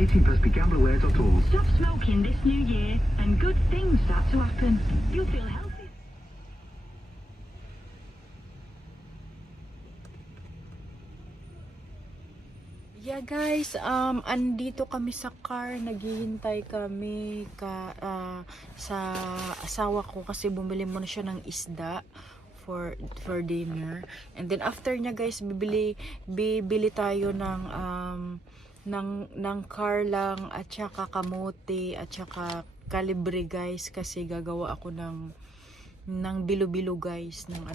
18 plus begamblerware.org. Stop smoking this new year and good things start to happen. You'll feel healthy. Yeah guys, andito kami sa car, naghihintay kami sa asawa ko kasi bumili muna siya ng isda for dinner. And then after niya guys, bibili tayo ng car lang at saka kamote at saka kalibre guys kasi gagawa ako ng bilo-bilo guys ng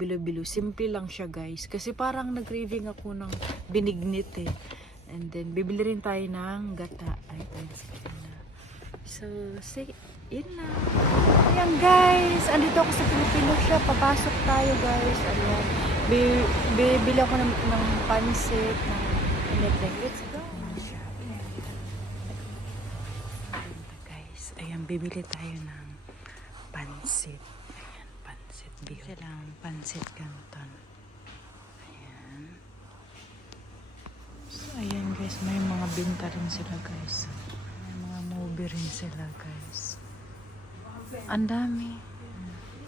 bilo-bilo. Simple lang siya guys kasi parang nag-craving ako ng binignit eh. And then bibili rin tayo ng gata. So say yun na. Ayan guys, andito ako sa Pilipino siya. Papasok tayo guys. Ayan. Bibili ako ng pansit, ng anything. Let's go. Guys, ayan, bibili tayo ng pansit. Ayan, pansit. Bibili lang pansit canton. Ayan. So, ayan guys, may mga binta rin sila guys. May mga movie rin sila guys. Ang dami.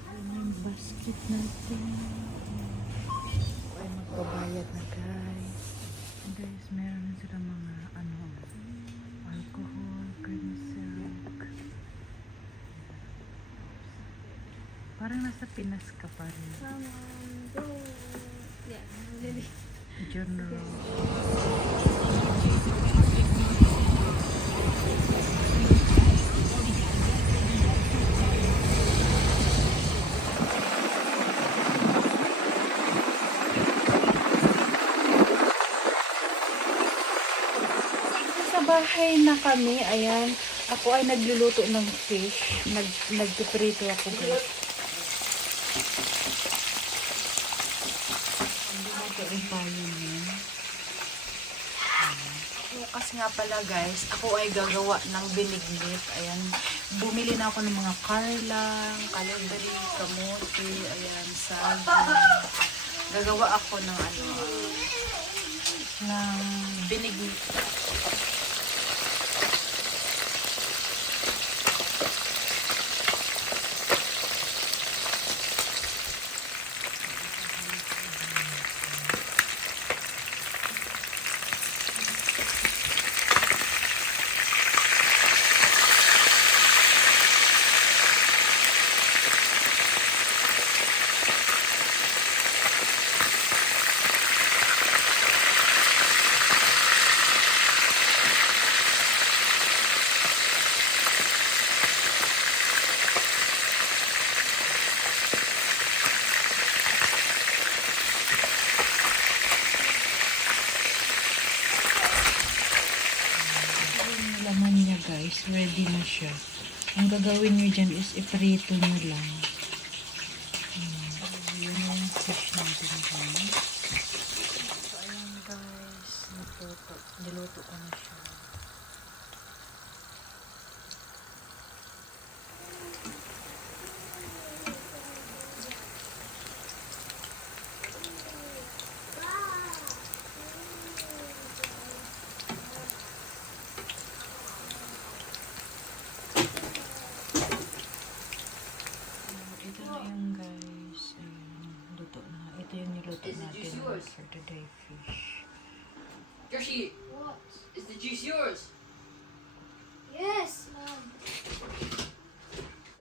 Ayan yung basket natin. Ay, magbabayad na guys. And guys, meron sila mga alcohol, cream silk. Parang nasa Pinas ka pa rin. General. Sa bahay na kami, ayan. Ako ay nagluluto ng fish. Nagpiprito ako guys. Bukas nga pala guys, ako ay gagawa ng binignit. Ayan, bumili na ako ng mga karlang, kalendari, kamote, ayan, saging. Gagawa ako ng ng binignit. Guys, ready na siya. Ang gagawin nyo dyan is iprito nyo lang. Yun yung fish natin dyan. So, ayan guys, niluto ko na siya. For today fish. Joshi, what? Is the juice yours?